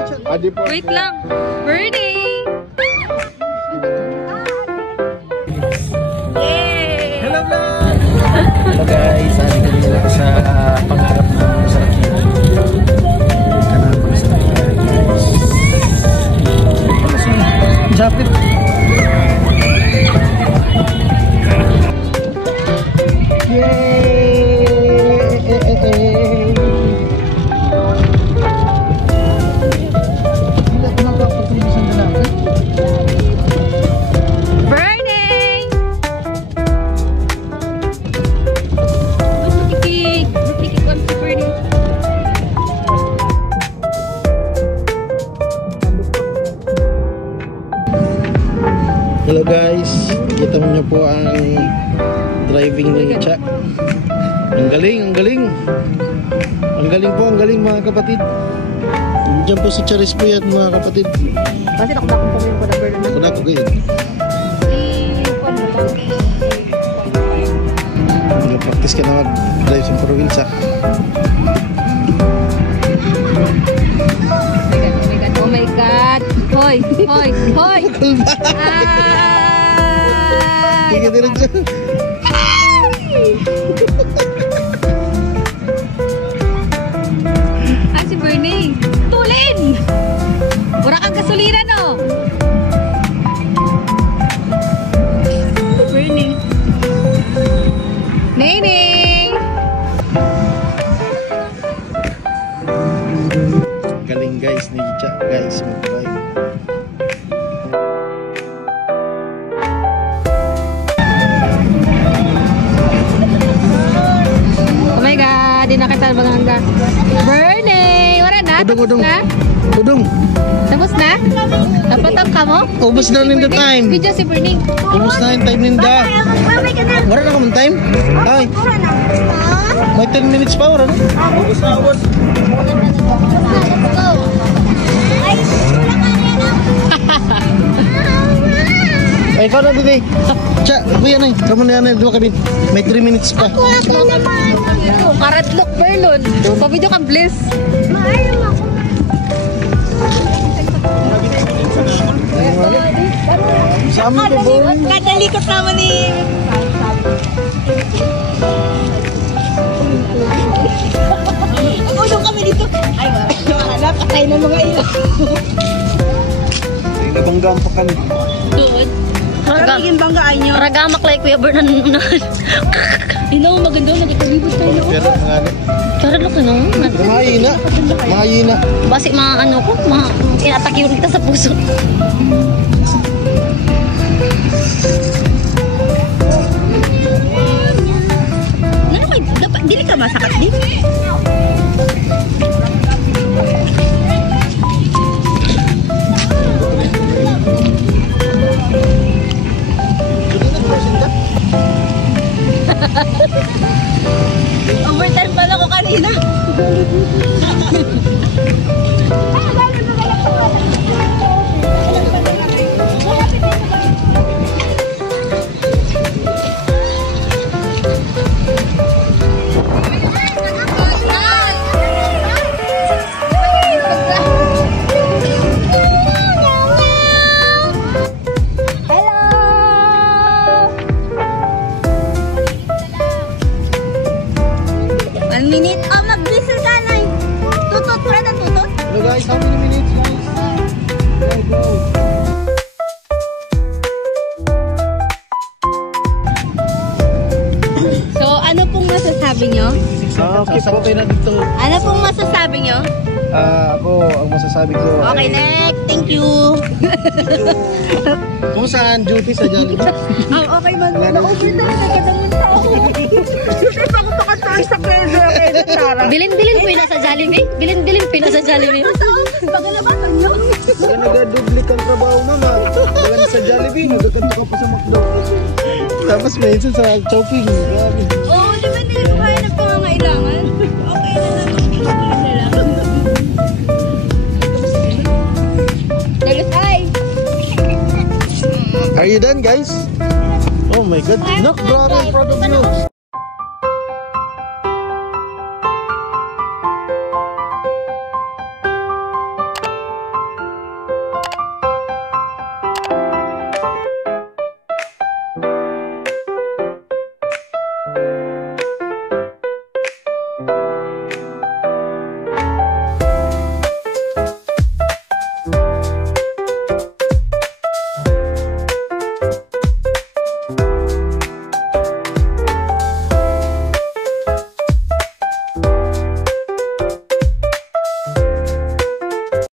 Wait lang. Birdie! Yay! Hello vlog! Hello guys, ano dito sa pangarap na sa Akira. Kanal ko sa Akira guys. Japit! Hello guys, kita niyo po ang driving ni Cha. Ang galing, ang galing. Ang galing po, ang galing mga kapatid. Diyan po si Charis po yan mga kapatid. Kasi nakabakong po yung padaber na. Kada po kayo. Nag-practice ka na mag-drive sa probinsya. Oh my God! Hoy! Hoy! Hoy! Sige din dyan. Ay, si Bernie! Tulin! Wala kang gasolina, no? Bernie! Neneng! Galing guys ni Cha, guys mag-drive. Oh my God! Di na kita maganda. Bernie! Wala na? Udong. Na? Udong. Tapos na? Napatang ka mo? Ubus na rin the time. Video si Bernie. Ubus na rin time ninda. Wala na kamang time? Ay. May 10 minutes pa wala na? Ubus na, ubus. Ay, ikaw na dito. Cha, kuya na eh. Kamu na yan, dua kami. May 3 minutes pa. Karatlok, Berlon. Pabidyo kang bliss. Sa amin ko po. Kadalikot naman ni... Ulong kami dito. Ay, marap. Patay na mga ilo. Ay, nabanggaan pa kami. Doon. Karagin banggaan nyo. Karagamak like Kuya Bern nanunan. Ino, maganda. Nagkakabibot tayo. Pero mga ano. Karagin ko nung. Mahina. Mahina. Basi mga ano ko. Mga inatake kita sa puso. Ano may dapat dili ka masakat di? Overtime pala ko kanina. Minute. Oh, mag-listen ka na. Tutot, pura na tutot. Hello guys, how many minutes guys? So, ano pong masasabi nyo? Okay, okay na dito. Ano pong masasabi nyo? Ako, ang masasabi ko. Okay, next. Thank you. Kung saan duty sa Jollibee? Ang okay man. Na-open na. Nagkadaman sa ako. Kasi pa ako pakatay sa pwede. Bilin-bilin po yung nasa Jollibee. Bilin-bilin po yung nasa Jollibee. Pagalabasan nyo. Kaya nag-dubli kang trabaho mama. Kaya sa Jollibee, nagkakanta ka pa sa McDo. Tapos may isa sa Chowking. Grabe. Oo, di ba hindi ko kaya ng pangangailangan? Okay na lang. Nalis ay! Are you done guys? Oh my god. Look, brother, proud of you.